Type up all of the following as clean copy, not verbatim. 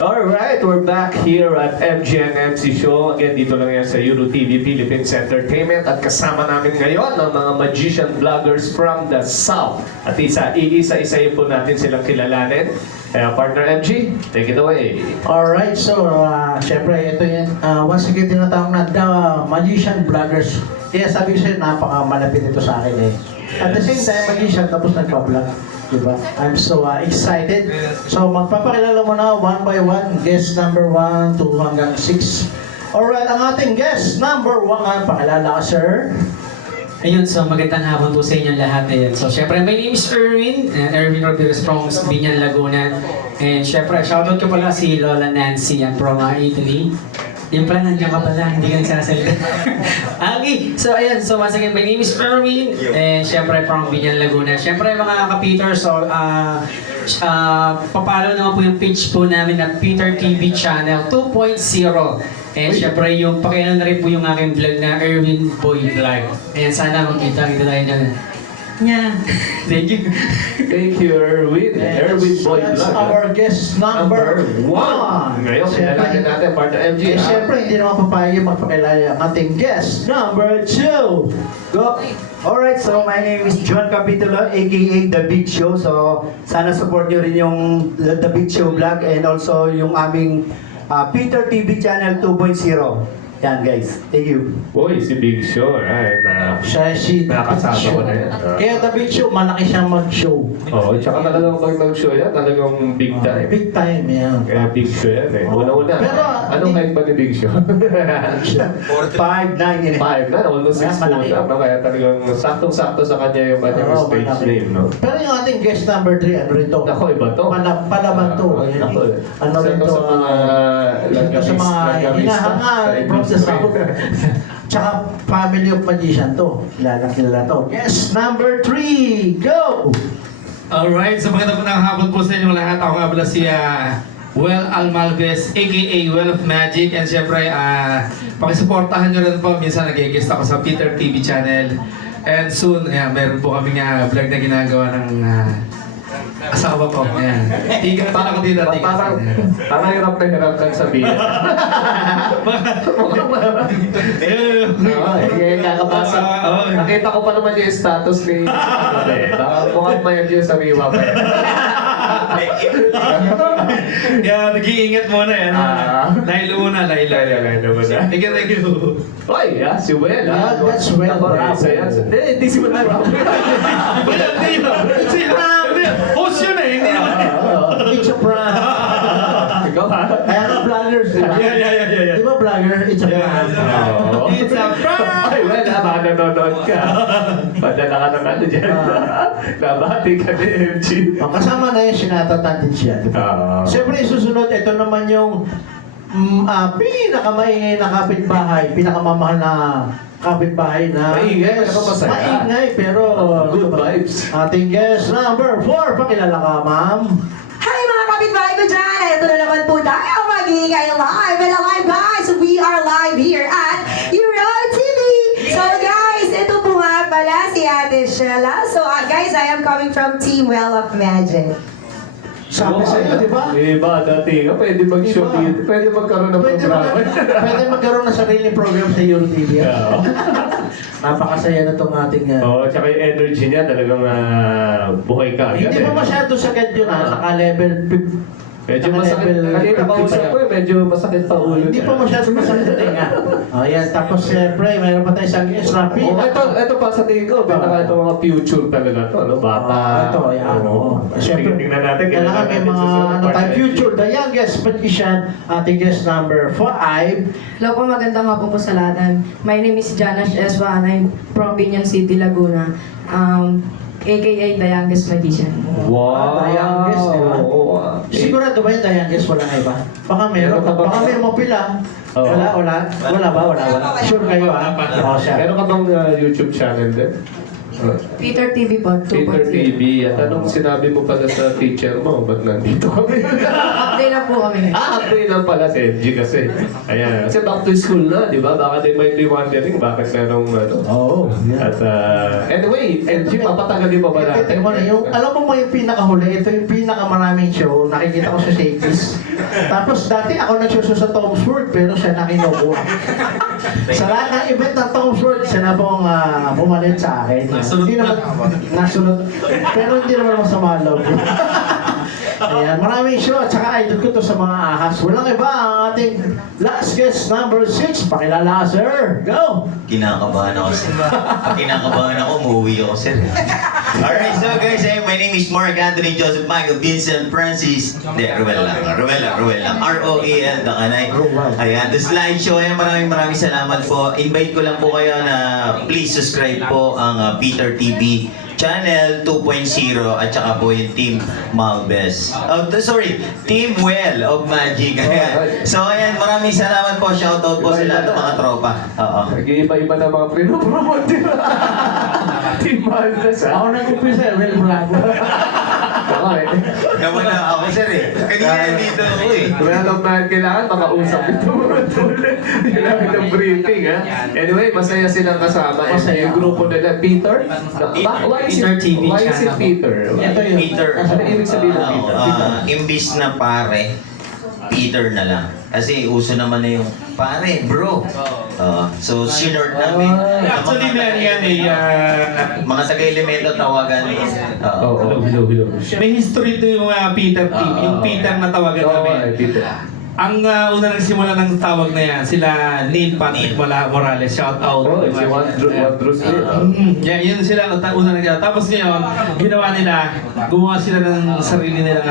Alright, we're back here at MGNMC Show. Again, dito lang yan sa Euro TV Philippines Entertainment. At kasama namin ngayon ang mga magician vloggers from the South. At iisa-isa po natin silang kilalanin. Kaya partner MG, take it away. Alright, so syempre ito yan. Once again tinatawag na the magician vloggers. Kaya sabi ko sa'yo, napaka-malapit ito sa akin eh. At the same time, magician tapos nagpa-vlog. Diba? I'm so excited. So magpapakilala mo na one by one, guest number 1 to hanggang 6. Alright, ang ating guest number 1, pakilala ka sir. Ayun, so magandang hapon po sa inyo lahat. Ayun. So syempre, my name is Erwin, Erwin Rodriguez from Binyan, Laguna. And syempre, shoutout ko pala si Lola Nancy yan from Italy. Yung pala, nandiyan ka pala, hindi ka nagsasalita. Okay, so ayun, so once again, my name is Erwin, and syempre from Binyan, Laguna. Syempre mga ka-Peter, so papalo naman po yung page po namin na Peter TV Channel 2.0. And syempre yung pakialam na rin po yung aking vlog na Erwin Boy Vlog. Ayan, sana magkita-kita tayo dyan. Yeah. Thank you. Thank you, Erwin. Erwin Boy That's Vlog. our guest number 1. Ngayon, kilalanin natin, partner MG. Eh, syempre, hindi naman papayag magpakilala ang ating guest number 2. Go! Alright, so my name is John Capitulo, aka The Big Show. So, sana support nyo rin yung The Big Show vlog and also yung aming Peter TV Channel 2.0. Yan guys, thank you. Boy, si Big Show. Right, Siya si nakasama ko na yan. Kaya The Big Show, malaki siyang mag-show. Oo, tsaka talagang pag nag-show yan, talagang big time. Big time yan. Kaya Big Show yan eh. Una-una. Pero, anong height ba ni Big Show? 5'9" yun eh. 5 na, almost 6 malaki. foot. No? Kaya talagang saktong-sakto sa kanya yung kanyang Oo, stage malaki. name. No? Pero yung ating guest number 3, ano rin to? Ako, iba to. Palaban to. Ayan, Ako, ano isa rin to to? sa mga Isa sa mga hinahangaan from the South. Tsaka family of magician to. Kilala to. Yes, number 3, go! Alright, so magandang hapon po sa inyo lahat. Ako nga pala si Well Almalves, aka Well of Magic. And syempre, pakisuportahan nyo rin po. Minsan nag-guest ako sa Peter TV channel. And soon, meron po kaming vlog na ginagawa ng asawa ko. Ayan. Tigat pa ako dito. Parang hirap na hirap kang sabihin. Kakabasa. Nakita ko pa naman yung status ni... Mukhang may yung sariwa pa yan. Kaya nag-iingat muna yan. Lailo muna, lailo. Lailo muna. Thank you, thank you. Oy, si Well. Yeah, that's Well, bravo. Hindi si Well. Si host yun eh, hindi naman. It's a prank. Ikaw ha? Kaya nga vloggers, di ba? Yeah. Di ba vlogger? It's a prank. It's a prank! Ay, Well, baka nanonood ka. Padala ka ng ano dyan. Nabati ka ni MG. Kasama na yung sinatad natin siya, di ba? Siyempre, susunod, ito naman yung pinakamaingay na kapitbahay, pinakamamahal na kapitbahay na Maingay, pero masaya. Maingay, pero Good vibes. ating guest number 4, pakilala ka, ma'am. Hi mga kapitbahay ko dyan! Ito na naman po tayo mag-iingay live and alive guys! We are live here at Euro TV! So guys, ito po nga pala si Ate Shella. So guys, I am coming from Team Well of Magic. Sabi sa'yo, di ba? Iba, dati ka. Pwede mag-show Iba. dito. Pwede magkaroon ng programa. Pwede magkaroon ng sariling program sa Euro TV. Napakasaya na itong ating... Oo, tsaka yung energy niya talagang buhay ka. hindi pa masyado sagad yun, naka-level Medyo masakit. Kanina kausap ko medyo masakit pa ulo Hindi pa masyado masakit nga. Ayan, tapos siyempre, mayroon pa tayo isang guest, Rafi. Ito pa sa tingin ko, pinaka ito mga future talaga to, no? Bata. Ito, ayan. Siyempre, Tingnan natin. kailangan may mga future. The youngest magician, ating guest number 5. Hello po, magandang hapon po sa lahat. My name is Janash Eswa and I'm from Binyan City, Laguna. AKA The Youngest Magician. Wow! The youngest, di ba? Sigurado ba yung the youngest? Wala nga iba? Baka meron. Baka may mapila. Wala ba? Sure kayo Oo, siya. Meron ka bang YouTube channel din? Peter TV po, 2.0. Peter TV. At anong sinabi mo pala sa teacher mo? Ba't nandito kami? Update na po kami. Update lang pala si MG kasi. Ayan. Kasi back to school na, di ba? Baka they might be wondering bakit merong ano. Oo. At anyway, MG, papatagalin pa ba natin? Alam mo yung pinakahuli, ito yung pinakamaraming show, nakikita ko sa Shakey's. Tapos dati ako nagsuso sa Tom's World, pero siya na kinukuha. Sa lahat ng event ng Tom's World, siya na pong pumalit sa akin. Nasunod Hindi na. naman, nasunod. Pero hindi naman masama ang loob. Ayan, maraming show at saka idol ko to sa mga ahas. Walang iba ang ating last guest number 6. Pakilala ka, sir. Go! Kinakabahan ako, sir. Pag kinakabahan ako, umuwi ako, sir. Alright, so guys, my name is Mark Anthony Joseph Michael Vincent Francis. Hindi, Ruel lang. R-O-E-L, Dakanay. Ayan, the slideshow. Ayan, maraming salamat po. Invite ko lang po kayo na please subscribe po ang Peter TV Channel 2.0 at saka po yung Team Malbes. Team Well of Magic. Ayan. So ayan, maraming salamat po. Shoutout po sa lahat ng mga tropa. Oo. Nag-iiba-iba na mga pinopromote, di ba? Team Maldas, Ako nag-umpisa, Well Bravo. Okay. Nawala ako, sir eh. Kanina dito ako eh. Wala lang na kailangan makausap ito ulit. Kailangan ng briefing, ha? Anyway, masaya silang kasama. Masaya. Yung grupo nila, Peter. Why is Peter it, TV why is it channel. Peter? Ito yun. Peter. Ano ibig sabihin ng Peter? Imbis na pare, Peter na lang. Kasi uso naman na yung pare, bro. So, sinort namin. Actually, meron yan eh. Mga taga-elemento tawagan. Oo, hello. May history to yung Peter team. Yung Peter na tawagan Oo, namin. Peter. Ang una nagsimula ng tawag na yan, sila Neil Patrick Morales, shout out. Oh, si Wandrus din. Yeah, yun sila una nag Tapos ngayon, ginawa nila, gumawa sila ng sarili nilang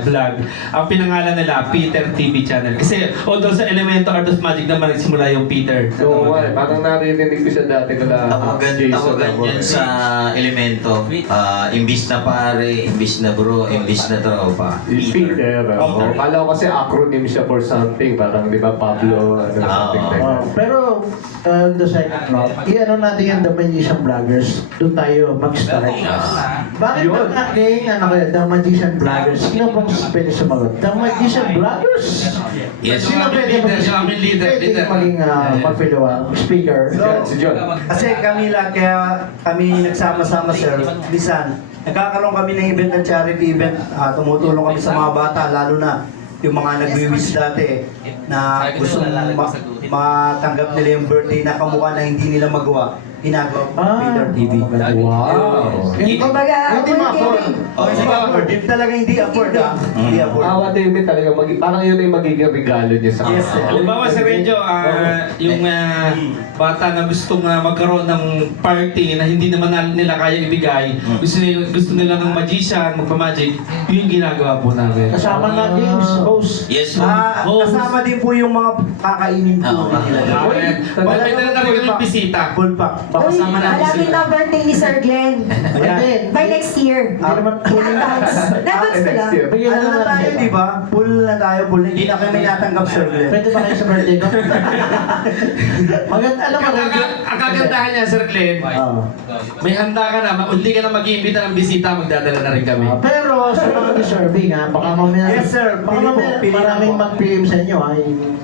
vlog. Ang pinangalan nila, Peter TV Channel. Kasi although sa Elemento Art of Magic naman nagsimula yung Peter. Oo, parang narinig ko siya dati kala Tawagan yan sa elemento. Imbis na pare, imbis na bro, imbis na tropa. Peter. Oo. Kala ko kasi acronym siya for something. Parang, di ba, Pablo, something like that. Pero, the second note, i-ano natin yung The Magician Vloggers. Doon tayo mag-start. Bakit Yun. ba natin, The Magician Vloggers? Sino pong pwede sumagot? The Magician Vloggers? Yes. Sino Yung pwede leader, yung aming leader. Pwede maging speaker. Si John. Kasi kami lang, kaya kami nagsama-sama, sir. Bisan, nagkakaroon kami ng event na charity event. Tumutulong kami sa mga bata, lalo na yung mga nagwi-wish dati na gusto matanggap nila yung birthday na kamukha na hindi nila magawa. Ginagawa ko Peter TV. Wow. Kumbaga, Hindi ma-afford. Hindi afford. Hindi talaga hindi afford Hindi afford. What David talaga, parang yun yung magiging regalo niya sa Yes, sir. Halimbawa sa radio, yung bata na gustong magkaroon ng party na hindi naman nila kaya ibigay, gusto nila ng magician, magpa-magic, yun yung ginagawa po namin. Kasama na games, host. Yes. Kasama din po yung mga kakainin po nila. May dala na rin kami bisita. Full pack. Uy, malapit na birthday ni Sir Glenn. Ayan. By next year. Hindi naman Advance. Advance ko lang. Bigyan Ano na natin tayo, siya. di ba? Full na tayo, full. Hindi na kami natanggap, Sir Glenn. Pwede ba kayo sa birthday ko? Maganda, alam mo. Ang kagandahan niya, Sir Glenn, may handa ka na, hindi ka na mag-iimbita ng bisita, magdadala na rin kami. Pero sa mga deserving baka mamaya, Yes, sir. baka Pili po, mamaya pili maraming po. mag-PM sa inyo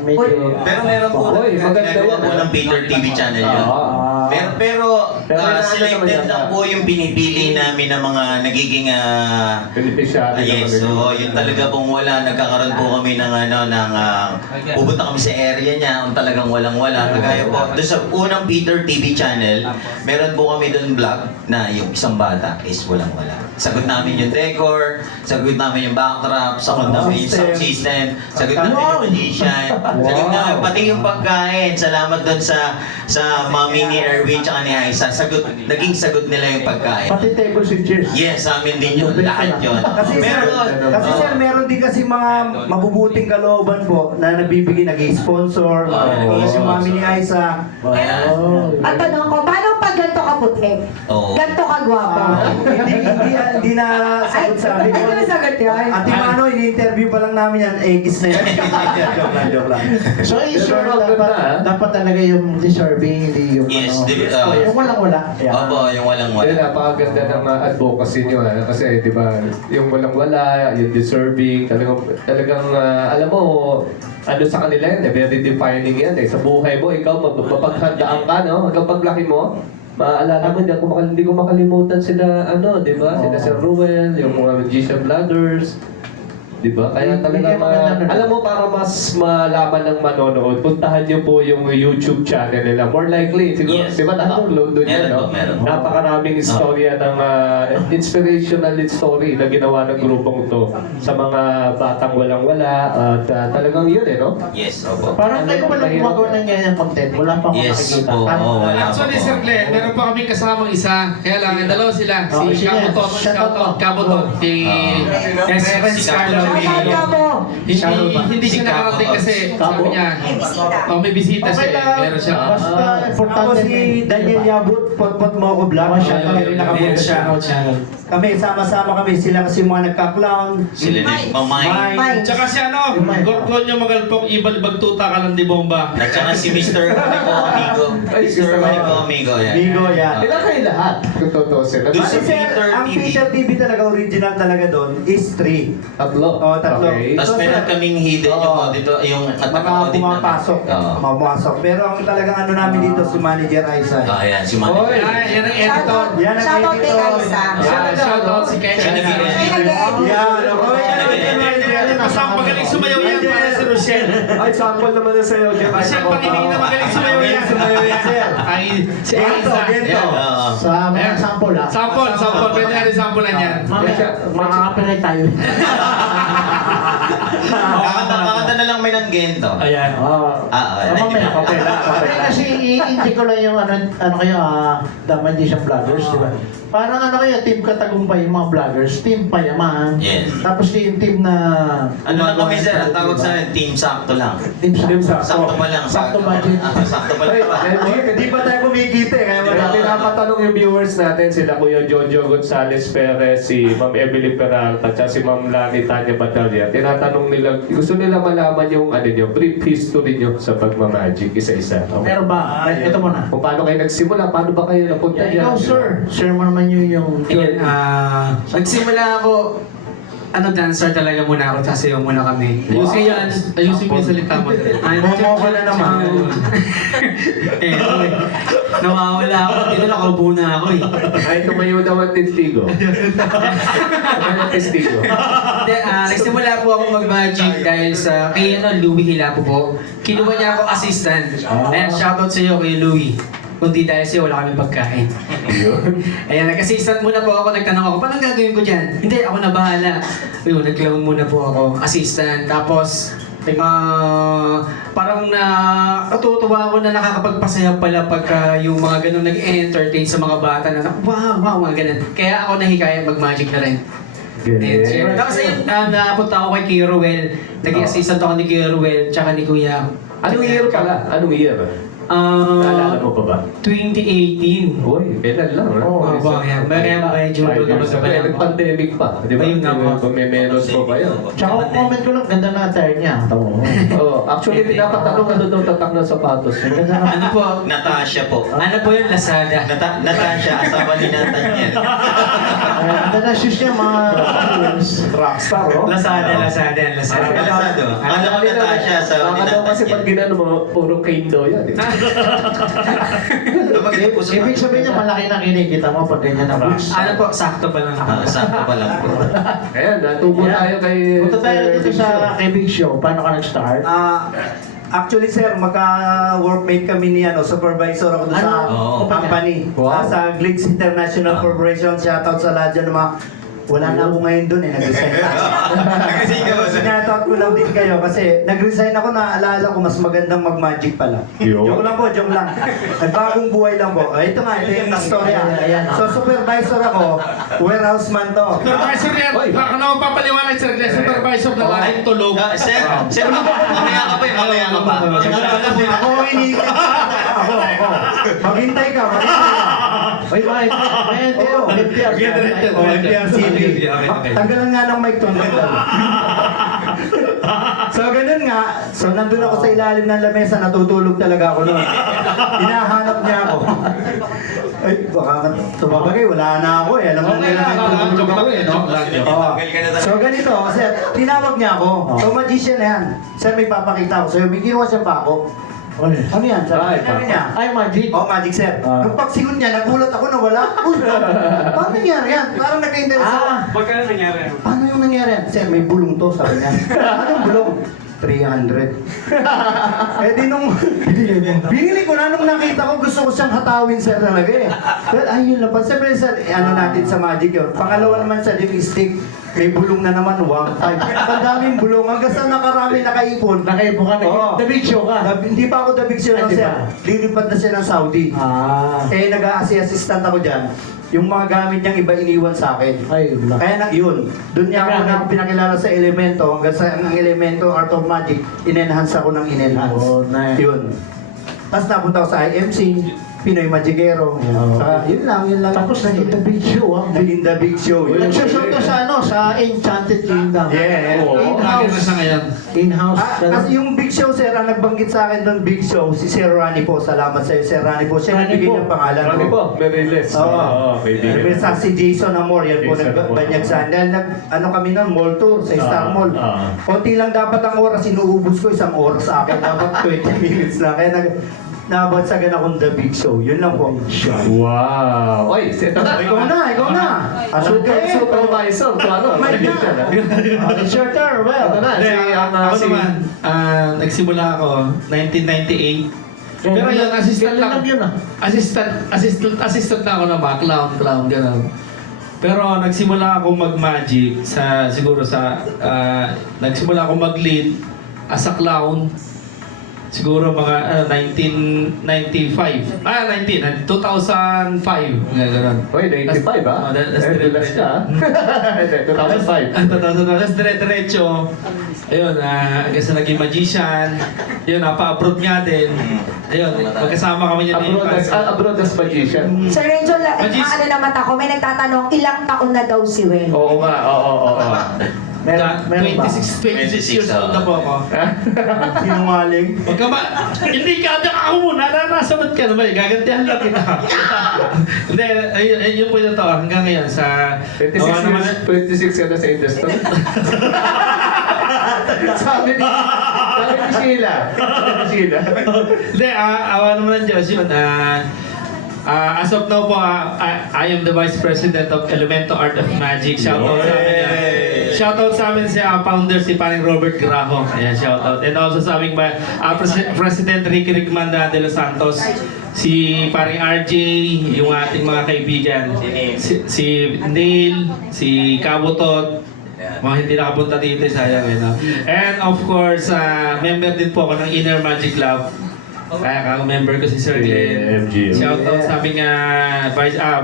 medyo. Pero meron po, Oy, maganda ginagawa yan, po ng Peter TV channel yun. Pero selected lang po yung pinipili namin ng mga nagiging Beneficiary yes, so yun talaga pong wala. Nagkakaroon po kami ng pupunta kami sa area niya kung talagang walang-wala. Kagaya po, doon sa unang Peter TV channel, meron po kami doon vlog na yung isang bata is walang-wala. Sagot namin yung decor, sagot namin yung backdrop, sagot namin yung sound system, sagot namin yung magician, sagot namin pati yung pagkain. Salamat doon sa mami ni Erwin tsaka ni Aiza. Naging sagot nila yung pagkain. Pati tables and chairs. Yes, sa amin din yun. Lahat yun. Kasi sir, meron din kasi mga mabubuting kalooban po na nagbibigay, nag-sponsor, yung mami ni Aiza. Ang tanong ko, paano pag ganito ka puti? Oo. Ganito ka gwapo? Hindi na Ay, sagot sa amin. hindi na sagot yun. Ate Mano, ini-interview pa lang namin yan. Egis na yan. Joke lang. So, sure, Pero maganda, dapat talaga yung deserving, hindi yung Yes, yung walang-wala. Opo, yung walang-wala. Napakaganda ng advocacy niyo. Kasi, di ba, yung walang-wala, yung deserving, talagang alam mo, ano sa kanila yan, very defining yan. Sa buhay mo, ikaw, mapaghandaan ka, no? Hanggang paglaki mo, maaalala mo, hindi ko makalimutan sila, di ba? Sila Sir Ruel, yung mga magician vloggers. Di ba? Kaya talaga, alam mo, para mas malaman ng manonood, puntahan niyo po yung YouTube channel nila. More likely, siguro, Yes. di ba naka-upload doon yan, Meron no? po, meron. Napakaraming istorya ng inspirational story na ginawa ng grupong to sa mga batang walang-wala at talagang yun no? Yes, opo. Parang kayo walang gumagawa ng ganyan content. Wala pa akong Yes nakikita. po, Tama. oo, wala. Actually, Sir Glenn, meron pa kaming kasamang isa. Kaya lang, dalawa sila. Oh, Si sige. Kabuton, Shoutout. Kabuton, si Reverend Si Carlo. Shoutout ka mo! Hindi siya nakarating kasi sabi niya, may bisita siya eh. Meron siya. Basta Ako importante si Daniel Yabut, Potpot mo ako vlog. Oh, Siya kami rin Ayan, nakapunta siya. shoutout. Kami, sama-sama kami. Sila kasi mga nagka-clown. Sila ni Mamay. Mike. Tsaka si ano, Gorgonyo Magalpok, Ibalbag Tuta ka lang di bomba. At saka si Mr. Manico Amigo. Mr. Manico Amigo, yan. Bigo, yan. Ilan kayo lahat? Kung tutusin. Doon Kasi sa sir, Peter ang TV. Peter TV talaga, original talaga doon, is 3. Tatlo. Oo, tatlo. Okay. Tapos So, meron sir, kaming hidden yung Oo. auditor, yung Mga audit pumapasok. Pumapasok. Pero ang talagang ano namin dito, si Manager Aiza. Ayan, si Oy. Manico. Yan ang editor. Yan ang Shoutout kay editor. Kaisa. Shoutout si Ken. Siya nag-edit. Yan, ako yan. Masang magaling sumayaw yan para si Rochelle. Ay, sample naman na sa'yo. Kasi ang paninig na magaling sumayaw yan. Sumayaw yan, sir. Ay, si Gento, Aiza. gento. Yan. Oo. Sa mga sample Sample. Pwede natin sample na yan. Mamaya, makakapirate tayo. Kakanta na lang may ng gento. Ayan. Mamaya, okay lang. Kasi i-indie ko lang yung ano kayo, The Magician Vloggers, di ba? Parang ano kayo, team katagumpay yung mga vloggers, team payaman. Yes. Tapos yung team na... Ano lang kami sir, ang tawag sa amin, team sakto lang. Team Sakto. Sakto pa lang. Sakto budget. Sakto pa Ay, lang. Hindi pa tayo kumikita eh. Kaya Kaya wala. pinapatanong yung viewers natin, sila Kuya Jojo Gonzales Perez, si Ma'am Emily Peralta, at si Ma'am Lani Tanya Batalya. Tinatanong nila, gusto nila malaman yung brief history nyo sa pagmamagic, isa-isa. Okay. Meron ba? Ito muna. Kung paano kayo nagsimula, paano ba kayo napunta dyan? Ikaw, sir. Share mo naman yung... Ayan, nagsimula ako, dancer talaga muna ako, sasayaw muna kami. Ayusin mo yung salita mo. Momo ka na naman. Nawawala ako, dito nakaupo na ako eh. Ay, tumayo daw ang testigo. Tumayo ang testigo. Nagsimula po ako mag-magic dahil sa kay Louie Hilapo po. Kinuha niya ako assistant. Ayan, shoutout sa iyo kay Louie. Kundi dahil sa'yo, wala kaming pagkain. Ayan, nag-assistant muna po ako. Nagtanong ako, paano gagawin ko dyan? Hindi, ako na bahala. Ayun, nag-clown muna po ako. Assistant. Tapos, parang natutuwa ako na nakakapagpasaya pala pagka yung mga ganun nag-entertain sa mga bata na wow, mga ganun. Kaya ako nahikayang mag-magic na rin. Ganun. Tapos ayun, napunta ako kay Kuya Ruel. Nag-assistant ako ni Kuya Ruel, tsaka ni Kuya. Anong year pala? Anong year? Naalala mo pa ba? 2018. Uy, kailan lang. Oo, medyo nag-pandemic pa. Di ba? Ayun nga po. Pag-menos mo pa yun. Tsaka comment ko lang, ganda na attire niya. Tama mo. Oh, actually, pinapatanong ano daw tatak ng sapatos. Ganda na. Ano po? Natasha po. Ano po yun? Lazada. Natasha, asawa ni Nathaniel. Ganda na shoes niya, mga viewers. Rockstar, oh. Lazada. Lazado. Ano ko Natasha, asawa ni Baka daw kasi pag Nathaniel. ginano mo, puro cane daw yan. Lumagay po sa Ibig sabihin niya, malaki na kinikita mo pag ganyan na boots. Ano po? Sakto pa lang. Sakto pa lang po. Ayan, natubo tayo kay... Punta tayo dito sa kay Big Show. Paano ka nag-start? Actually sir, magka-workmate kami ni supervisor ako doon sa Oo. company. Wow. Sa Glitz International Corporation. Shoutout sa lahat dyan ng mga... Wala na ako ngayon doon nag-resign na. Kasi ikaw, sir. Shoutout ko lang din kayo kasi nag-resign ako, naalala ko mas magandang mag-magic pala. Yo. Joke lang po, joke lang. Nagbagong buhay lang po. Ito nga, ito yung storya. So supervisor ako, warehouse man to. Supervisor yan. Baka naman papaliwanag sir Glenn. Supervisor na laging tulog. Sir, mamaya ka pa. Ako iniikot. Ako. Maghintay ka. Ay, Teo. Olympian CV. Tanggalan nga ng mic to. So ganun nga. So nandun ako sa ilalim ng lamesa. Natutulog talaga ako noon. Hinahanap niya ako. Ay, baka tumabagay. Wala na ako eh. Alam mo Okay lang. tulog ako eh. No? Oo. So ganito, sir, tinawag niya ako. So magician na yan. Sir, may papakita ako sa'yo. May ginawa siya pa ako. Oy. Ano yan? Sabi Ay, ano niya? Ay, magic. Oh, magic sir. Ah. Nung pagsigon niya, nagulat ako na wala. Uy, paano nangyari yan? Parang nagka-interest ako. Magkano nangyari? Paano yung nangyari yan? Sir, may bulong to, sabi niya. Anong bulong? 300. Eh di nung binili ko na nung nakita ko, gusto ko siyang hatawin sir talaga eh. Well, ayun lang pa. Siyempre sir, ano natin sa magic yun. Pangalawa naman sa lipstick, may bulong na naman, 1.5. Ang daming bulong. Hanggang sa nakarami nakaipon. Nakaipo ka na. Oo. The Big Show ka. Hindi pa ako the big show Ay, lang di sir. ba? Lilipat na siya ng Saudi. Ah. Eh, nag-assistant ako dyan. Yung mga gamit niyang iba iniwan sa akin. Ay, wala. Kaya na yun, doon niya ako na pinakilala sa elemento, hanggang sa ang elemento, Art of Magic, in-enhance ako ng in-enhance. Oh, nice. Yun. Tapos napunta ako sa IMC, Pinoy Magicero. Oh. Saka, yun lang. Tapos naging The Big Show, ah. Naging the big show. Yun. Nagsushow ka sa ano, sa Enchanted Kingdom. Yeah. Oo. Lagi na siya ngayon. In-house. Kasi yung Big Show, sir, ang nagbanggit sa akin doon, Big Show, si Sir Rani po. Salamat sa iyo, Sir Rani po. Siya Rani nagbigay po. ng pangalan Marami ko. po, Meriles. Oo. Kaibigan. Sabi sa si Jason Amor, yan po, Jason Amor. nagbanyag sa dahil ano kami nun, mall tour sa Star Mall. Konti lang dapat ang oras, inuubos ko 1 oras sa akin, dapat 20 minutes lang. Kaya nabansagan akong The Big Show. Yun lang po. Wow! Oy, ito na. Ikaw na. Supervisor. Kung ano, My naging God. siya na. It's your turn, well. Ito na, Hindi, si, ako si, naman, nagsimula ako 1998. Pero yun, assistant Kailan lang. yun, ah? Assistant na ako ng mga clown, gano'n. Pero nagsimula ako mag-magic nagsimula ako mag-lead as a clown siguro mga 1995. 2005. Gano'n. Oy, 95 ah. Oh, that's Eh, the dulas ka ah. Hindi, 2005. 2005. Tapos dire-diretso. Ayun, hanggang sa naging magician. Yun, napa-abroad nga din. Ayun, magkasama kami niya Abroad as magician. Sir Renzo, Magis- ano naman ako, may nagtatanong, ilang taon na daw si Wen? Oo nga, oo. Meron ba? 26 years old na po ako. Sinungaling. Huwag ka hindi ka, ako muna, narasabat ka naman, gagantihan lang kita. Hindi, yun po yung to, hanggang ngayon sa... 26 ka na sa industry. Sabi ni Sheila. Hindi, awa naman ng Diyos yun. As of now po, I am the Vice President of Elemento Art of Magic. Shoutout sa amin. Shoutout sa amin si founder si paring Robert Grajo. Ayan, shoutout. And also sa aming President Ricky Rigmanda de los Santos. Si paring RJ, yung ating mga kaibigan. Si Neil, si Kabutot. Mga hindi nakapunta dito, sayang eh. No? And of course, member din po ako ng Inner Magic Club. Kaya member ko si Sir Glenn. MG. Shoutout sa aming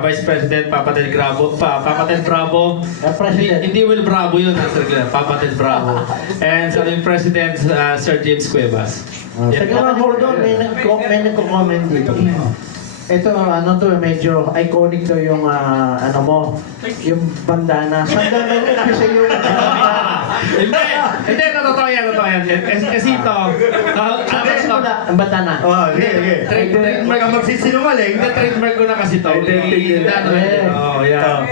Vice President Papatel Bravo. Papatel Bravo. President. Hindi Will Bravo yun, Sir Glenn. Papatel Bravo. And sa aming President, Sir James Cuevas. Siguro hold on, may nagko-comment dito. Ito, ano to, medyo iconic to yung, ano mo, yung bandana. Saan ka nag-umpisa yung Hindi, totoo yan. Kasi ito, ang bandana? Oh, okay. trademark Huwag magsisinungaling. Hindi, trademark ko na kasi ito. Identity. Oo, yan.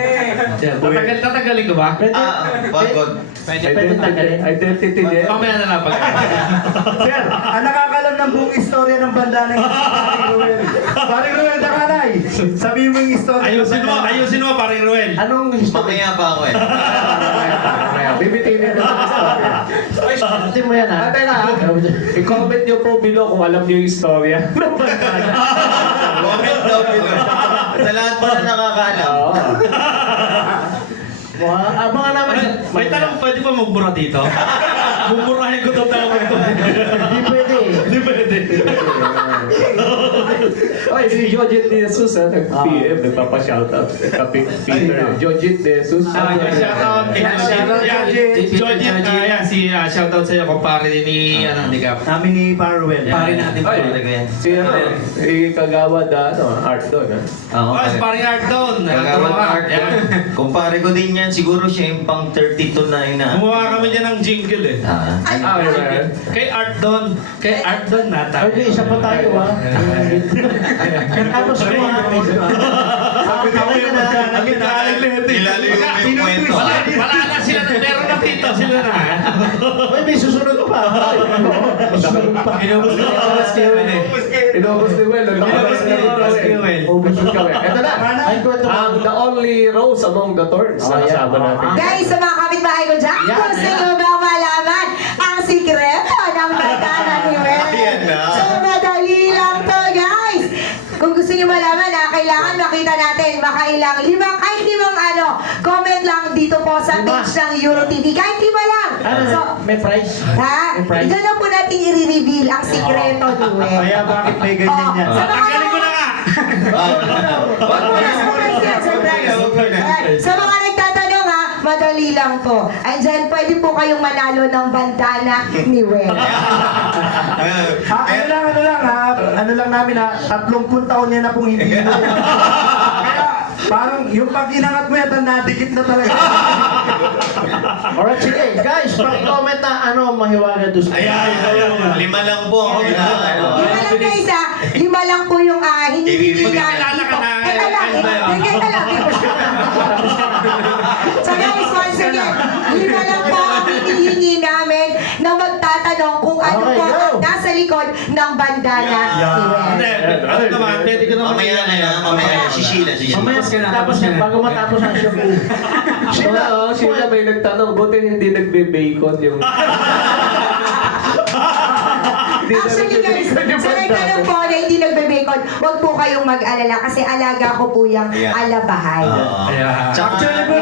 Tatagalin ko ba? Wag. Pwede tanggalin. Identity niya. Mamaya na lang pag... Sir, ang nakakalam ng buong istorya ng bandana ng Paring Ruel. Paring Ruel, Dakanay. Sabihin mo yung istorya. Ayusin mo, paring Ruel. Anong history? Mamaya pa ako eh. Bibitin niyo na sa story. Hindi mo yan, ha? Teka, i-comment niyo po below kung alam niyo yung istorya. Comment daw below. Sa lahat po na nakakaalam. Oo. Abangan naman. May tanong, pwede pa magbura dito? Buburahin ko itong tanong ito. Hindi pwede. Hindi pwede. Oy, si Jojit De Jesus nag-PM, nagpapa-shoutout. Peter. Jojit De Jesus. Shoutout. Shoutout sa'yo, kumpare ni Kap. Namin ni Paring Ruel. Pare natin Ay, talaga yan. si Kagawad art doon. Oo, Oh, si paring Art doon. Kagawad art. Kumpare ko din yan. Siguro siya yung pang 32 na ina. Gumawa kami dyan ng jingle eh. Kay Art doon. Kay Art doon nata. Okay, isa pa tayo, ha? Tapos ko, ha? Ilalim yung kwento. Wala na sila. Meron na dito. Sila na. Uy, may susunod pa. Inubos ko yung oras kayo eh. Inubos ni Will. Inubos ni oras kayo eh. Ubus ka eh. Ito na. Ay, kwento ko. Ang the only rose among the thorns na kasama natin. Guys, sa mga kapitbahay ko dyan, Yan, gusto yan. nyo ba malaman ang sikreto ng bandana ni Will? Ayan na. So, madali lang to, guys. Kung gusto nyo malaman, kailangan makita natin, makailang kahit limang comment lang dito po sa page ng Euro TV. Kahit lima lang. So, May price? ha? May price? Ito na po natin i-reveal ang sikreto ni Will. Kaya bakit may ganyan Oh, yan? sa mga Tanggalin ko na nga! Wag mo na, surprise yan, surprise. Alright, sa mga nagtatanong madali lang to. Andyan, pwede po kayong manalo ng bandana ni Will. Ano lang namin 30 taon niya na pong hindi mo. Kaya parang yung pag inangat mo yan, nadikit na talaga. Alright, sige. Guys, paki-comment na mahiwaga doon sa... Ayan. 5 lang po ang kailangan. Lima lang guys lima lang po yung hinihingi Magkakilala ka na. Teka lang, teka lang. So guys, once again, lima lang po ang hinihingi namin na magtatanong kung ano Okay, po go. ang nasa likod ng bandana ni Hindi, Will. ano naman, pwede ko naman. Mamaya na yan, mamaya na. Si Sheila. Mamaya, tapos yan, bago matapos ang show. Sheila, may nagtanong, buti hindi nagbe-bacon yung... Actually guys, sa nagtanong po na hindi nagbe-bacon, huwag po kayong mag-alala kasi alaga ko po yung Yeah. alabahay. Ayan. Actually po,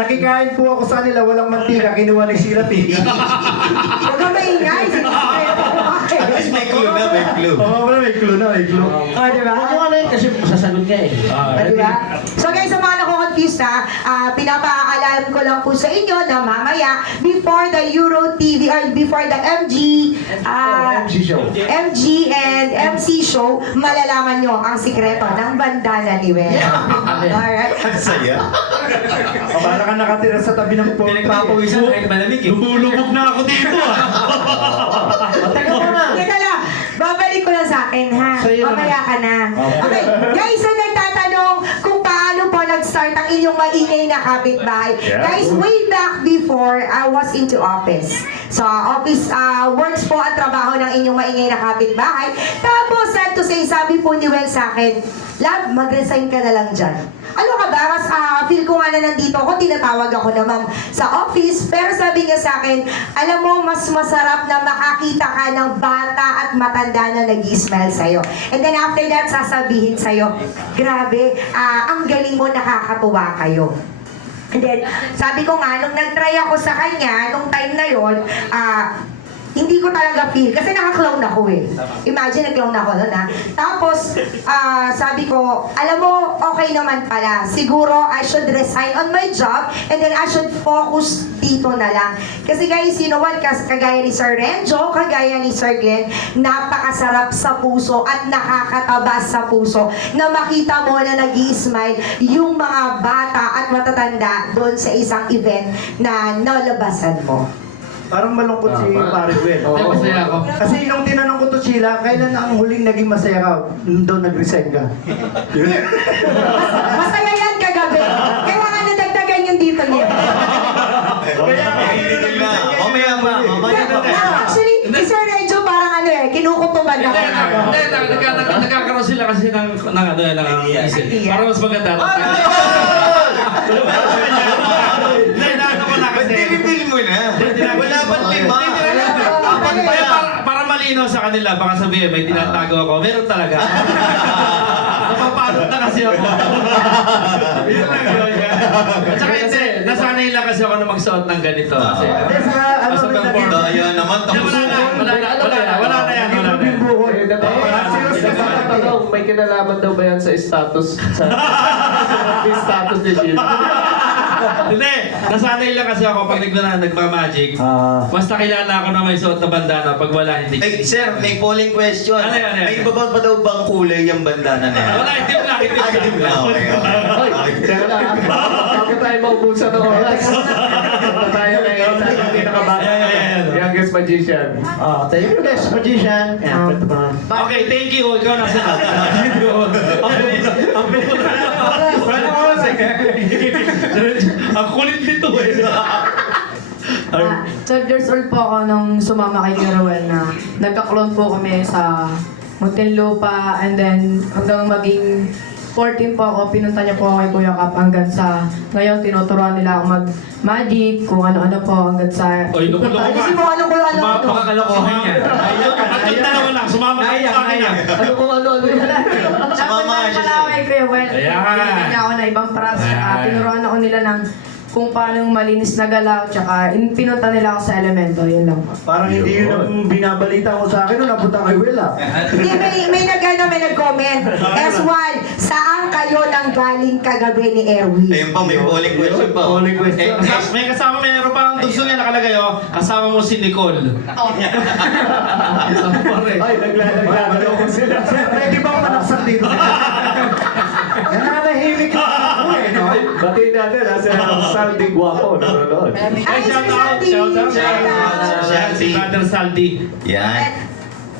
nakikain po ako sa nila, walang mantika, kinuha ni Sheila P. Huwag kang maingay, sinisipreto ko kayo. At least may clue na, may clue. Oo, wala, may clue na, may clue. O, diba? Huwag mo yun kasi sasagot ka eh. Diba? So guys, sa mga nako-confused pinapaalam ko lang po sa inyo na mamaya, before the Euro TV or before the MG MC show. MG and MC show, malalaman nyo ang sikreto ng bandana ni Will. Alright. Ang saya. Para ka nakatira sa tabi ng porta. Pinagpapawisan kahit malamig eh. Lumulubog na ako dito Teka muna. Teka lang, babalik ko lang sa akin ha. Sa'yo naman. Mamaya ka na. Okay, guys, so nagtatanong kung paano po nag-start ang inyong maingay na kapitbahay. Yeah. Guys, way back before I was into office. So, office works po at trabaho ng inyong maingay na kapitbahay. Tapos, sad to say, sabi po ni Will sa akin, Love, mag-resign ka na lang dyan. Ano ka ba? Mas feel ko nga na nandito ako, tinatawag ako na ma'am sa office. Pero sabi niya sa akin, alam mo, mas masarap na makakita ka ng bata at matanda na nag-i-smile sa'yo. And then after that, sasabihin sa'yo, grabe, ang galing mo, nakakatuwa kayo. And then, sabi ko nga, nung nag-try ako sa kanya, nung time na yon, hindi ko talaga feel. Kasi naka-clown ako eh. Imagine, nag-clown ako nun Tapos, sabi ko, alam mo, okay naman pala. Siguro, I should resign on my job and then I should focus dito na lang. Kasi guys, you know what? Kagaya ni Sir Renjo, kagaya ni Sir Glenn, napakasarap sa puso at nakakatabas sa puso na makita mo na nag-i-smile yung mga bata at matatanda doon sa isang event na nalabasan mo. Parang malungkot si Pare Gwen. Ay, masaya ako. Kasi nung tinanong ko to Sheila, kailan ang huling naging masaya ka? Nung daw nag-resign ka. Masaya yan kagabi. Kaya nga nadagdagan yung dito niya. Mamaya pa. Mamaya pa. Actually, si Sir Renjo parang kinukutuban ako. Nagkakaroon sila kasi ng isip. Para mas maganda. Reveal mo na. Wala ba't 5? Apat pa yan. Para malinaw sa kanila, baka sabihin, may tinatago ako. Meron talaga. Napapagod na kasi ako. Yun lang yun. At saka hindi, nasanay lang kasi ako na magsuot ng ganito. Kasi, Daya naman. Tapos wala na yan. Wala na yan. May kinalaman daw ba yan sa status? Sa status ni Sheila? Hindi, nasanay lang kasi ako pag nagmamagic. Mas nakilala ako na may suot na bandana pag wala hindi. Ay, sir, may polling question. Ano yan? May iba pa daw bang kulay yung bandana na yan? Wala, itim lang. Itim lang. Okay. Hoy, teka lang bago tayo maubusan ng oras. Punta tayo ngayon sa ating pinakabata. Youngest magician. Thank you guys, magician. Kwento pa naman. Okay, thank you. Ikaw na sa Ang kulit nito eh. 12 years old po ako nung sumama kay Kuya Ruel na nagka-clone po kami sa Muntinlupa and then hanggang maging 14 po ako, pinunta niya po ako kay Kuya Cap hanggang sa ngayon tinuturuan nila ako mag-magic, kung ano-ano po hanggang sa... Oy, loko-loko Ayusin mo ka. ano Makakalokohan yan. Ayun, dalawa lang. Sumama ka sa akin yan. Ano kung ano yan? Sumama nga siya. Pala ako kay Kuya Ruel. Ayan. Pinunta niya ako na ibang pras. Ayan. Tinuruan ako nila ng kung paano malinis na galaw, tsaka pinunta nila ako sa elemento, yun lang po. Parang hindi yun ang binabalita mo sa akin nung napunta kay Will ah. Hindi, may nag-comment. S1, saan kayo nang galing kagabi ni Erwin? Ayun pa, may polling question pa. Polling question. May kasama, meron pa ang dugso niya nakalagay, oh. Kasama mo si Nicole. Ay, naglalaro ko sila. Pwede ba ako manaksak dito? Nananahimik ako eh, no? Batiin natin ha, si Saldi Guapo, nanonood. Ay, Shout out, Sir shout out, Saldi. Shout out. Si Brother Saldi. Yan.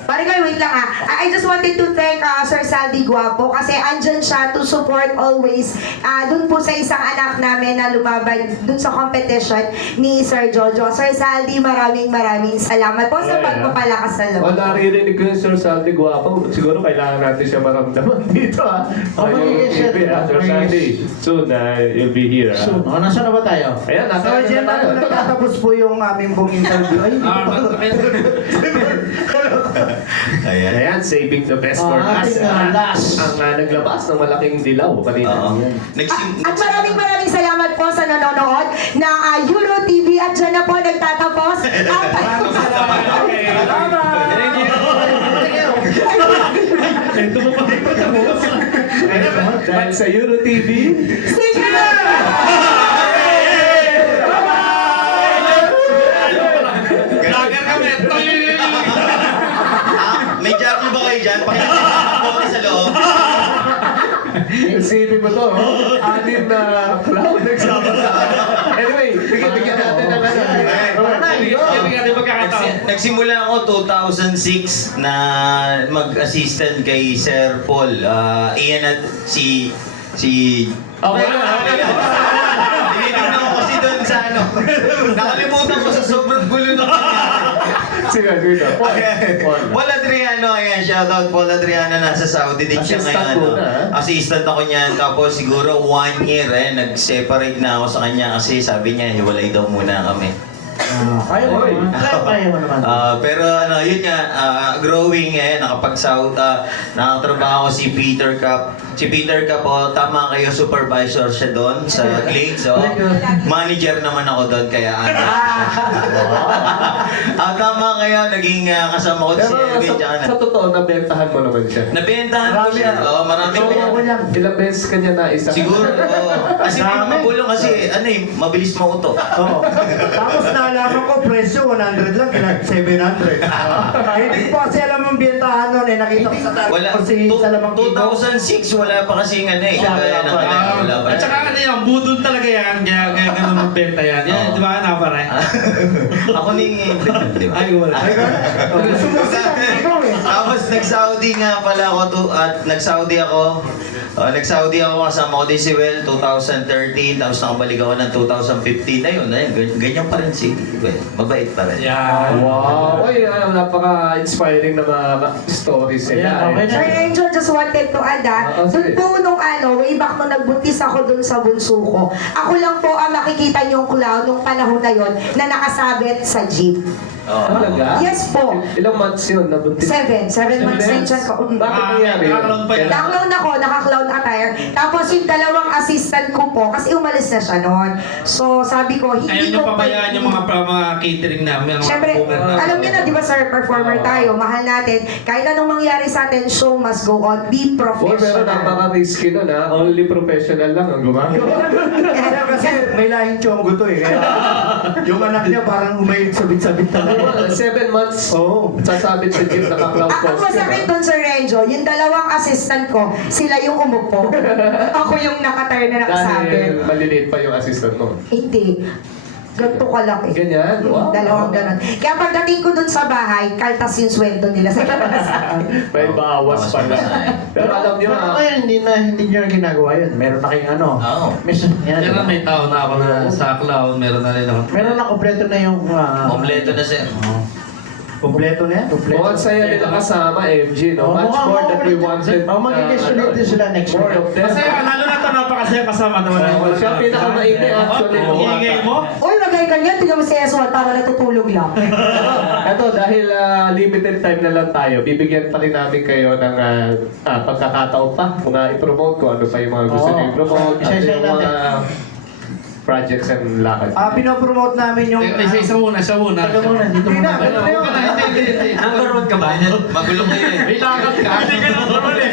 Pare kayo, wait lang ha. I just wanted to thank Sir Saldi Guapo kasi andyan siya to support always dun po sa isang anak namin na lumaban dun sa competition ni Sir Jojo. Sir Saldi, maraming salamat po sa pagpapalakas sa loob. Naririnig ko yung Sir Saldi Guapo. Siguro kailangan natin siya maramdaman dito ha. magiging siya, Sir Saldi, soon you'll be here ha. So, nasa na ba tayo? Ayan, So, nasa dyan na tayo. na nagtatapos po yung aming pong interview. Ay, Ayan. Ayan, saving the best for Ating, last. last. Ang naglabas ng malaking dilaw kanina. Oo. At maraming salamat po sa nanonood ng Euro TV at dyan na po nagtatapos ang Ito mo pa rin patapos. Dahil sa Euro TV, Sige! Vlogger kami. May jargon ba kayo dyan? Pakita sa loob. isipin mo to, oh. Anim na cloud nagsama sa Anyway, bigyan natin ng ano. Bigyan natin magkakataon. Nagsimula ako 2006 na mag-assistant kay Sir Paul. Iyan at si... Okay na. Tinitignan ko kasi doon sa ano. Nakalimutan ko sa sobrang gulo ng Sige. Paul Adriano, ayan, shoutout Paul Adriano, nasa Saudi din siya Assistant ngayon. mo na, Assistant ako niyan, tapos siguro 1 year nag-separate na ako sa kanya kasi sabi niya, hiwalay daw muna kami. Kaya mo naman. Kaya mo naman. Pero ano, yun nga, growing nakatrabaho si Peter Cap. Si Peter Cap, tama kayo, supervisor siya doon sa Glades. Manager naman ako doon, kaya ano. Tama kayo, naging kasama ko si Erwin. Pero sa totoo, nabentahan mo naman siya. Nabentahan ko siya. Marami ako niyan. Ilang beses kanya na isa. Siguro, kasi mabulong kasi, mabilis mauto. Oo. Tapos nalaman ko, presyo 100 lang, kina 700. Hindi ko kasi alam ang biyentahan nun eh. Nakita ko sa Wala, sa lamang 2006, wala pa kasing Kaya wala pa. At saka ano yan, budol talaga yan. Kaya ganun magbenta yan. Yan, di ba na pare? Ako ni di ba? Ay, wala. Tapos nag-Saudi nga pala ako at nag-Saudi ako. Nag-Saudi ako kasama ko din si Well 2013 tapos nakabalik ako ng 2015 na yun. Ganyan pa rin si Well. Mabait pa rin. Yan. Wow! Ay, napaka-inspiring na mga stories Yeah, nila. okay. Sir Angel, just wanted to add dun po nung way back nung nagbuntis ako dun sa bunso ko, ako lang po ang makikita yung clown nung panahon na yon na nakasabit sa jeep. Talaga? Yes po. Ilang months yun? Nabuntis? 7 months na dyan ko. Bakit nangyari yun? Nakakaloon pa yun. Naka-clown ako, naka-clown attire. Tapos yung dalawang assistant ko po, kasi umalis na siya noon. So sabi ko, Ayaw hindi nyo ko pabayaan yung mga catering namin. Siyempre, alam niyo na, di ba sir, performer tayo, mahal natin. Kahit anong mangyari sa atin, show must go on. Be Pero professional. napaka-risky nun ha. Only professional lang ang gumagawa. Kasi may lahing chonggo to eh. Kaya yung anak niya parang umayit sabit-sabit talaga. 7 months, sasabit sa jeep, naka-cloud Ang masakit doon sa Renjo, yung dalawang assistant ko, sila yung umupo. Ako yung nakatire na nakasabit. Dahil maliliit pa yung assistant mo. Hindi. Ganito kalaki. Ganyan? Wow. Dalawang ganon. Kaya pagdating ko dun sa bahay, kaltas yung sweldo nila sa labas. May bawas pala. Pero alam nyo, Pero ngayon, hindi nyo na ginagawa yun. Meron na kayong ano. Oo. Yan, Pero may tao na ako na sa cloud, meron na rin ako. meron na kompleto na yung... Kompleto na sir. Kompleto na yan? Kompleto. mukhang saya nila kasama, MG, no? Much more than we wanted. Mag-desolate din sila next More week. of them. Kasi lalo na ito, napakasaya kasama naman. Siya ang pinakamainit actually. Ingay mo? Uy, magay ganyan. Tingnan mo si Eswan para natutulog lang. Ito, dahil limited time na lang tayo, bibigyan pa rin namin kayo ng pagkakataon pa kung i-promote ko ano pa yung mga gusto Oo. niyo i-promote at Isa-isa yung mga projects and lakad. Pinopromote namin yung... Isa muna, siya muna. Taga muna, dito Hindi na, muna. ganun na yun. Hindi. Number 1 ka ba? Magulo kayo eh. May lakad ka. Hindi ka naman ulit.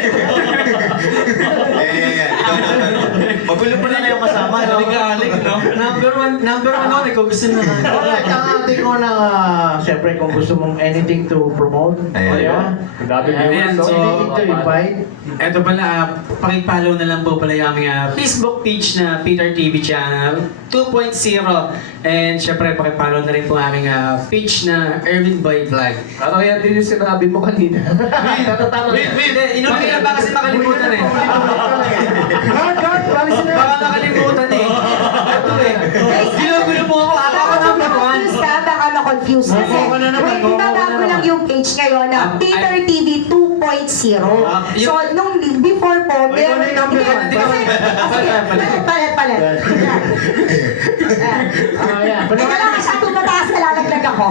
Magulo pa na kayo kasama. No? Halik-halik, no? Number 1 ako, ikaw gusto na. Alright, ang ating unang, siyempre kung gusto mong anything to promote, Ayan. Ang daming Ayan, viewers, so, anything to invite, Ito pala, pakipollow na lang po pala yung aming Facebook page na Peter TV Channel 2.0. And syempre, pakipollow na rin po aming page na Erwin Boy Vlog. Ano yan din yung sinabi mo kanina? Natatama Inulit na ba kasi makalimutan eh. God, palisin na. Baka makalimutan eh. Ito eh. Ginugulo mo ako, ako number 1. Confused ka, baka ma-confuse kasi. Moko na naman, Wait, moko na ibabago naman. lang yung page ngayon na Peter TV 2.0. So, nung before po, ikaw na yung number one. Palit. Ayan. Teka lang, siya tumataas na lalaglag ako.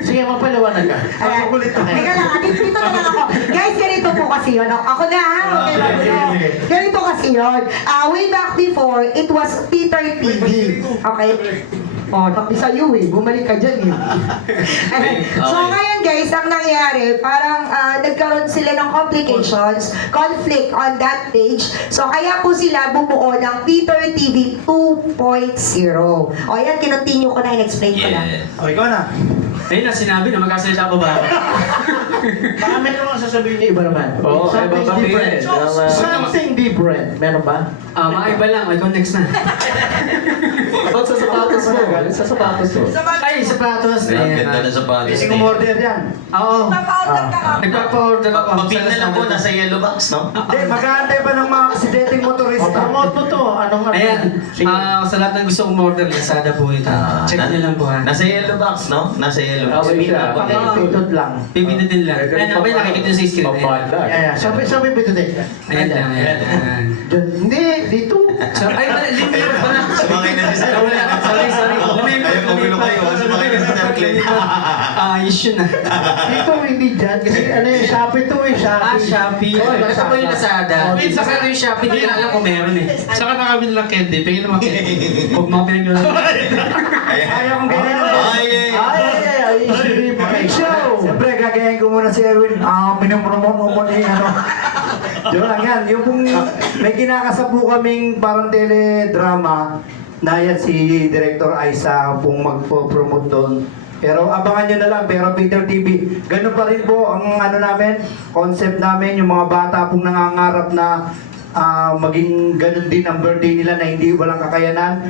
Sige, magpaliwanag ka. Ayan. Teka lang, dito na lang ako. Guys, ganito po kasi yun. Ako na ha, okay ba? Ganito kasi yun. Way back before, it was Peter TV. Okay? Oh, tapi sa iyo eh. Bumalik ka dyan eh. So ngayon guys, ang nangyari, parang nagkaroon sila ng complications, conflict on that page. So kaya po sila bumuo ng Peter TV 2.0. O yan, kinontinue ko na, in-explain ko na. Yeah. O, ikaw na. Ayun na, sinabi na magkasalita ko ba ako? Baka meron mga sasabihin niya iba naman. Oo, kaya Something babatiin. different. Something different. Meron ba? Mga iba lang, ikaw next na. Ba't sa sapatos mo? Sa sapatos mo? Ay, sapatos. Ang Ayan. ganda ng sapatos. Kasi umorder yan. Oo. Nagpapa-order ako. Mabili na lang po, nasa yellow box, no? Hindi, mag-aantay pa ng mga aksidenteng motorista. Promote mo to. Anong Ayan, Sige. sa lahat ng gusto kong order, Lazada po ito. Check nyo lang po ha. Nasa yellow box, no? Nasa yellow box. Okay siya. Pinapot eh. Pakipindot lang. Pipindutin lang. Ayan, ako yung nakikita nyo sa screen. Ayan. Pampanda. Yeah. Sabi pindutin. Ayan lang, ayan. Dyan. Hindi, dito. So, ay, limit pa na. Sumangay na si Sir. Sorry. Ayaw, magulo kayo. Sumangay na si Sir Clay. Ayos yun na. Dito, hindi dyan. Kasi ano yung Shopee to eh. Shopee. Oh, Ito po yung Lazada. Oh, Saka ito yung Shopee, hindi ko alam kung meron eh. Saka nakabili lang candy. Tingin naman candy. Huwag mo pinag Ayaw kong ganyan. Ay, Show! Siyempre, gagayahin ko muna si Erwin. Pinapromote mo muna yung ano. Diyo lang yan. Yung kung may kinakasabu kaming parang teledrama na yan si Director Aiza kung magpo-promote doon. Pero abangan nyo na lang. Pero Peter TV, ganun pa rin po ang ano namin, concept namin, yung mga bata pong nangangarap na maging ganun din ang birthday nila na hindi walang kakayanan,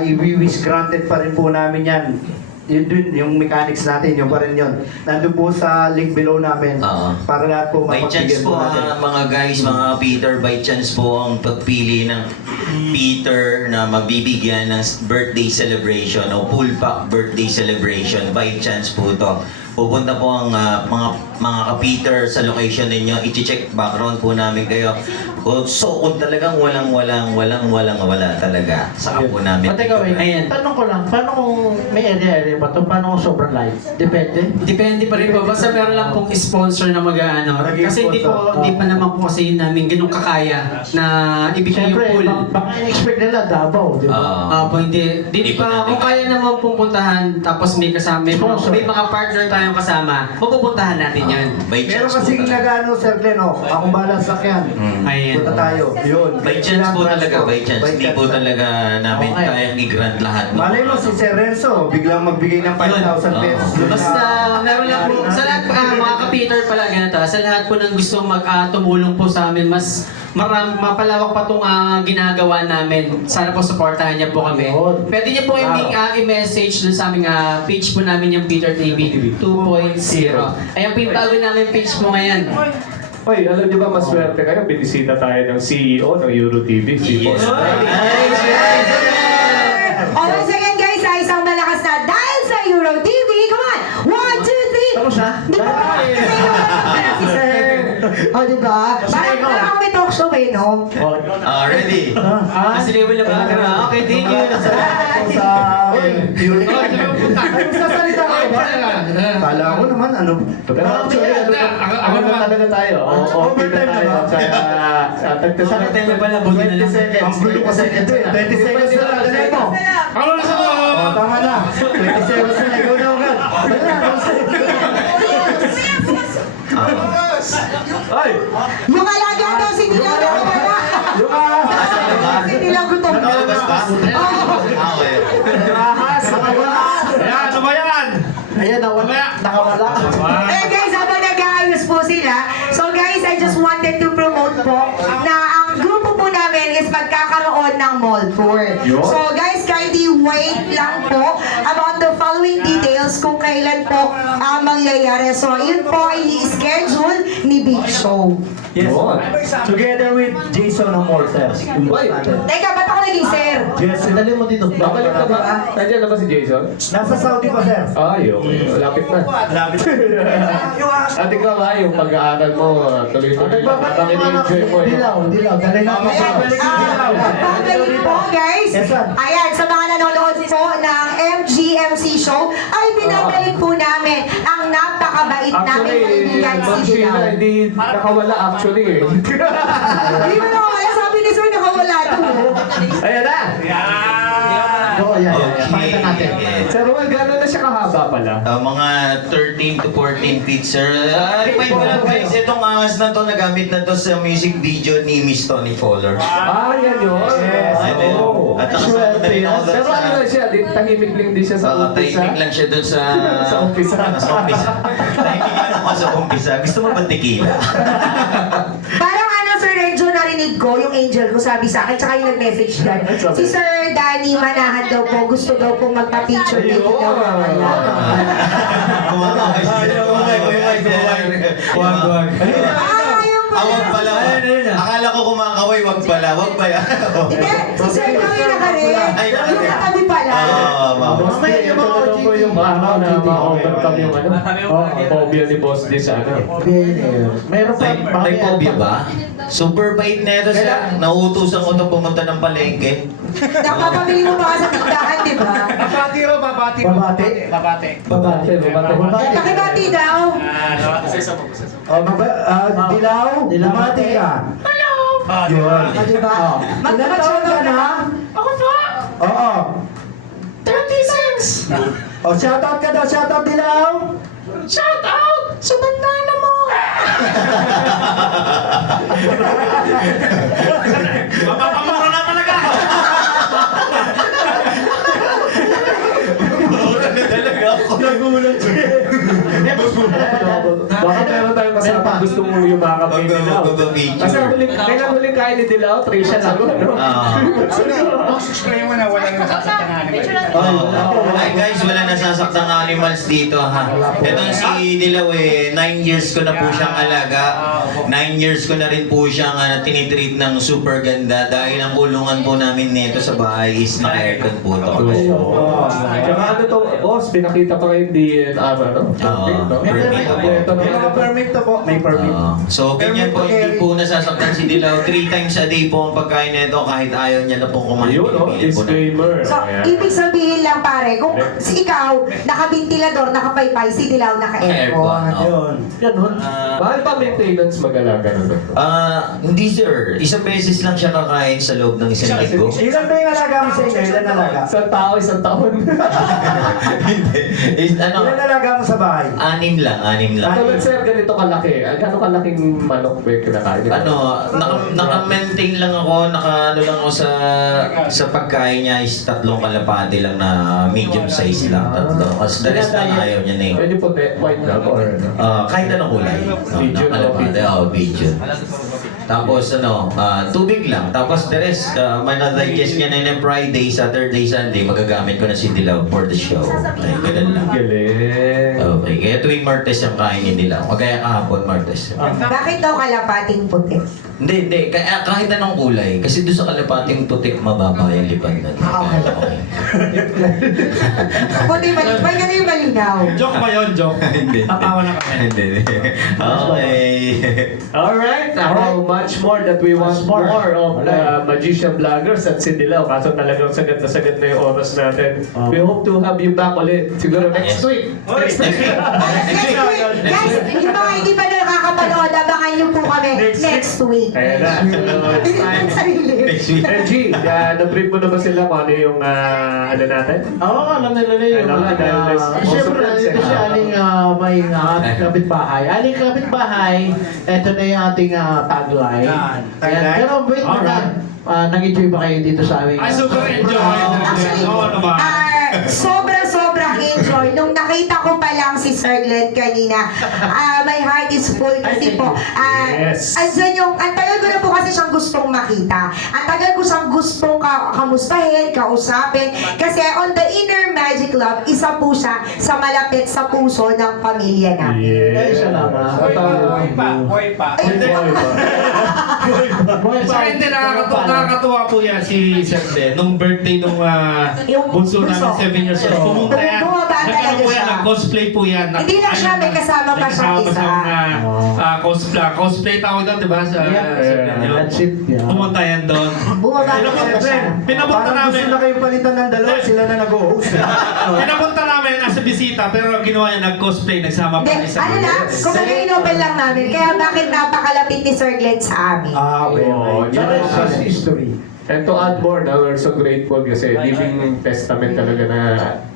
i-wish granted pa rin po namin yan. Yun din, yung mechanics natin, yung pa rin yun. Nandun po sa link below namin. Oo. Para lahat po by chance mapagbigyan po natin. mga guys, mga Peter, by chance po ang pagpili ng Peter na magbibigyan ng birthday celebration o full pack birthday celebration. By chance po to. Pupunta po ang mga ka-Peter sa location ninyo. I-check background po namin kayo. So kung talagang wala talaga, saka po namin. Pati gawin, Ayan. tanong ko lang, paano kung may area ba ito? Paano kung sobrang light? Depende. Depende pa rin po. Basta meron lang pong sponsor na mag-ano. Kasi hindi pa naman po kasi namin ganun kakaya na ibigay yung Siyempre, full. baka in-expect nila Davao, di ba? Po, hindi. Di pa, kung kaya naman pupuntahan, tapos may kasama, may mga partner tayong kasama, mapupuntahan natin yan. By Pero chance po kasi talaga. nagano, Sir Glenn, akong balang sakyan. Ayan. Punta tayo. Yun. By chance po talaga, by chance. By Hindi po chance. talaga namin Okay. kayang i-grant lahat. no? Malay mo si Sir Renzo, biglang magbigay ng 5,000 pesos. Yun. doon Basta sa- meron lang po, sa lahat mga Peter pala, ganito. Sa lahat po ng gusto tumulong po sa amin, mas mapalawak pa itong ginagawa namin. Sana po supportahan niya po kami. Pwede niyo po i-message dun sa aming page po namin yung Peter TV 2.0. Ayan po yung bago namin page po ngayon. Hoy, alam niyo ba, maswerte kayo. Binisita tayo ng CEO ng EuroTV, si Boss. Alright, again guys, isang malakas na dahil sa Euro TV. Come on! 1, 2, 3! Tapos na? Di ba? Si Sir. O, di ba? Parang may talk show eh, no? Ready? Kasi level na ba? Okay, thank you. Sasalita ka ba? Kala ko naman, ano? Pero actually, ano na talaga tayo? Overtime tayo. Overtime na pala, buti na lang. 20 seconds. Ang gulo kasi ito eh. 20 seconds na lang. Ganun mo. Ano na sa mga? Tama na. 20 seconds na. Ikaw na agad. Ay! Yung alaga daw, si Dilaw na wala. Si Dilaw gutom. Nakalabas ba? Oo. Okay. Ayan, ano ba yan? Ayan, nakawala. Eh guys, habang nag-aayos po sila, so guys, I just wanted to promote po na ang grupo po namin is magkakaroon ng mall tour. So guys, kindly wait lang po about the following details kung kailan po mangyayari. So yun po ay schedule ni Big Show. Yes. Together with Jason Amor, sir. Teka, ba't ako naging sir? Yes, Dali mo dito. Babalik na ba? Nandiyan na ba si Jason? nasa Saudi pa, sir. Ay, okay. Lapit na. Lapit. At ikaw ba, yung pag-aaral mo, tuloy-tuloy lang. Habang ini-enjoy mo. Dilaw. Dali na. Babalik po guys. Yes, sir. Ayan, sa mga nanonood po ng MGMC show, ay binabalik po namin ang napakabait namin kaibigan si Ma'am Sheila, Dilaw. hindi nakawala actually eh. Hindi mo nakawala, sabi ni Sir nakawala to. Ayan na! Pakita natin. Sir Ruel, gano'n na siya kahaba pala? Mga 13 to 14 feet, sir. Remind ko lang guys, itong angas na to, nagamit na to sa music video ni Miss Tony Fowler. Ah, yan yun. At nakasama na rin ako doon Pero ano na siya, tahimik lang din siya sa umpisa. tahimik lang siya doon sa... Sa umpisa. Sa umpisa. Tahimik lang ako sa umpisa. Gusto mo ba tequila? Parang ano, Sir Renzo, narinig ko, yung angel ko sabi sa akin, tsaka yung nag-message dyan. Si Sir Danny Manahan daw po, gusto daw po magpa-picture dito daw mamaya. Wag. Ah, yung pala. Wag pala. Akala ko kumakaway, wag pala. Wag ba yan? Hindi, si Sir daw yung nakarin. Yung katabi pala. Mamaya yung mga Ito po yung araw na ma-overcome yung ano, phobia ni Boss D sa ano. Meron pa. May phobia ba? Super bait na ito siya. Nauutusan ko ito pumunta ng palengke. Napapabili mo ba sa tindahan, di ba? Babate. Pakibati daw. Dilaw, bumati ka. Yun. Di ba? Ilan taon ka na? Ako po. Oo. 36. O, shoutout ka daw, shoutout Dilaw. Shout out sa bandana mo. Mapapamura na talaga! Talaga ako. Nagulat siya. Baka meron tayong kasama gusto mo yung mga kami Dilaw. Kasi kailan huling kain ni Dilaw, Trisha lang. Ano? Ay guys, wala nasasaktang animals dito ha. Itong si Dilaw 9 years ko na po siyang alaga. 9 years ko na rin po siyang tinitreat ng super ganda dahil ang kulungan po namin nito sa bahay is naka-aircon po ito. Tsaka ano to, boss, pinakita pa ngayon DNR, ano? May mga permit to po. May permit. So ganyan po, hindi po nasasaktan si Dilaw. 3 times a day po ang pagkain nito kahit ayaw niya na po kumain. Ayun, no? Pinipili po na. Disclaimer. So, ibig sabihin lang pare, kung si ikaw, naka-ventilador, naka-paypay, si Dilaw, naka-aircon. Yun. Ganun. Mahal pa maintenance mag-alaga na to. Hindi sir. Isang beses lang siya kakain sa loob ng isang linggo. Ilan ba yung alaga mo sa inyo? Ilan alaga? Isang tao, isang taon. Hindi. Ilan alaga mo sa bahay? 6 lang. Tulad sir, ganito ganito kalaki, gano'ng kalaking manok ba yung kinakain niyo? Ano, naka-maintain lang ako, ano lang ako sa pagkain niya is 3 kalapati lang na medium size lang, 3. Kasi the rest na ayaw niya na eh. Pwede puti, white lang or ano? Kahit anong kulay. Medium, Na kalapati, medium. Tapos tubig lang. Tapos the rest, manadigest niya na yung Friday, Saturday, Sunday, magagamit ko na si Dilaw for the show. Okay, ganun lang. Galing. Okay, kaya tuwing Martes yung kain ni Dilaw. O kaya kahapon Martes. Bakit daw kalapating puti? Hindi. Kaya kahit anong kulay. Kasi doon sa kalapating putik, mababa yung lipad na. Okay. Puti malinaw. Ganun yung malinaw. Joke ba yun? Joke. Hindi. Tatawa na kami. Hindi. Okay. Alright, how much more that we want More. more of the magician vloggers at si Dilaw. Kaso talagang sagad na yung oras natin. We hope to have you back ulit. Siguro next week. Next week. Next week. Guys, yung mga hindi pa nakakapanood, abangan niyo po kami next week. Ayan na. So, it's time. Next week. MG, na-brief mo na ba sila kung ano yung ano natin? Oo, alam nila yung Alam na, dahil there's also siyempre, that ito si aling may ating kapitbahay. Aling kapitbahay, ito na yung ating tagline. Ayan, pero wait mo na. Nag-enjoy ba kayo dito sa aming... Ay, super enjoy. Actually, Oo naman. sobrang enjoy. Nung nakita ko pa lang si Sir Glenn kanina, my heart is full kasi po, Yes. andyan yung, ang tagal ko na po kasi siyang gustong makita. Ang tagal ko siyang gustong kamustahin, kausapin. Kasi on the Inner Magic Love, isa po siya sa malapit sa puso ng pamilya namin. Ay, salamat. Boy pa. Sa akin din nakakatuwa po yan si Sir Den. Nung birthday nung Yung bunso namin bunso. 7 years old. Pumunta yan. Bumaba talaga po yan, siya. nag-cosplay po yan. Hindi lang siya, may kasama pa siyang isa. Cosplay tawag doon, di ba? That's it. Yeah. Pumunta yan doon. Bumaba talaga siya. Pinapunta Parang namin. gusto na kayong palitan ng dalawa, sila na nag-host. Pinapunta namin nasa bisita pero ginawa niya nag-cosplay, nagsama pa Hindi, isa. ano na, kumbaga in-open lang namin. Kaya bakit napakalapit ni Sir Glenn sa amin? Okay. Oo, The rest is history. And to add more, na we're so grateful kasi living testament talaga na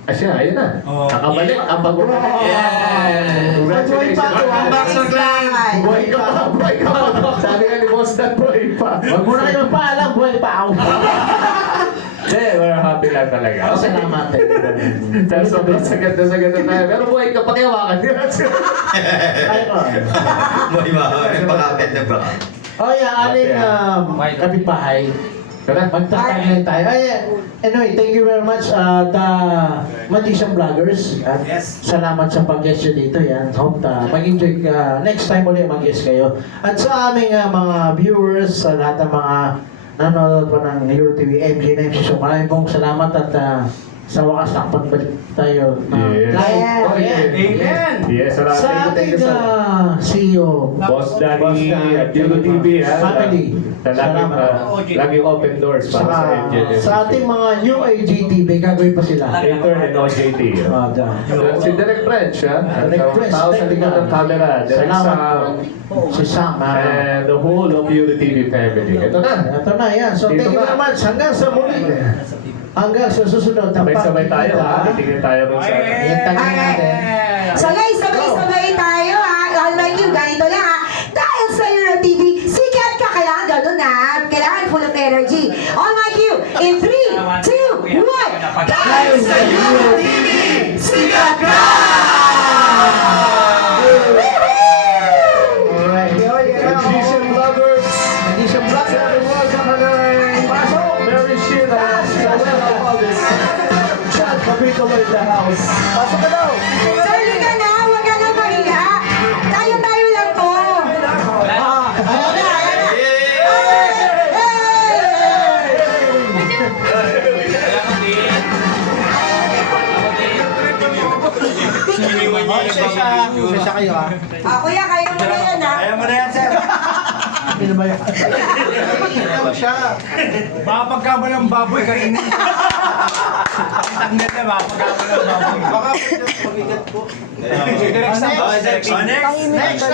siya, ayun na. Oh. Nakabalik ang bago. Yeah. Congratulations. Welcome back, Sir Glenn. Buhay ka pa, buhay ka pa. Sabi nga ni Boss Dan, buhay pa. Huwag mo na kayo paalam, buhay pa ako. Hindi, we're happy lang talaga. Salamat. Dahil sobrang sagad na tayo. Pero buhay ka pa, kaya wakan. Ay, ko. May pakapit na ba? Oh, yeah, aling kapitbahay. Magtataglan tayo. Ay, anyway, thank you very much, the Magician Vloggers. Salamat sa pag-guest nyo dito. Yan. Hope mag-enjoy ka. Next time ulit mag-guest kayo. At sa aming mga viewers, sa lahat ng mga nanonood po ng Euro TV, MG na MC. So maraming pong salamat at sa wakas nakapagbalik tayo. Yes. Live. Oh, yeah. Amen. Yes, Sa thank you ating sa CEO, Boss Danny Boss Danny, at Euro TV. family. Laging open doors para sa MGN. Sa ating mga new AGTV, gagawin pa sila. Intern and OJT. Si Direk French, ha? Direk French, Tao sa likod ng camera. Direk Salamat Sam. Si Sam. And the whole of Euro TV family. Ito na. Ito na, yan. So, Dito thank you na. very much. Hanggang sa muli. Hanggang sa susunod na Sabay-sabay tayo, ha? pagkikita. Titingin tayo rin sa... Hintagin natin. So guys, sabay-sabay tayo ha. Unlike you, ganito lang ha. Dahil sa Euro TV, sikat ka, kailangan ganun ha. Kailangan full of energy. Unlike you, in 3, 2, 1. Dahil sa Euro TV, sikat ka! Alright. Magician Vloggers! Magician Vloggers. Pasok! Mary Sheila! Salela Wallace! Chad Capitolo in the house! Pasok ka daw. So, halika na, huwag ka na mahiya. Tayo lang to. Ayan na, ayan na. Isa kayo ha. Kuya, kaya mo na yan ha. Ayaw mo na yan, sir. Hindi na ba yan? Baka pagkamalang baboy kanina. Ang ganda, baka pagkamalang baboy. Baka pagbigat po. Next.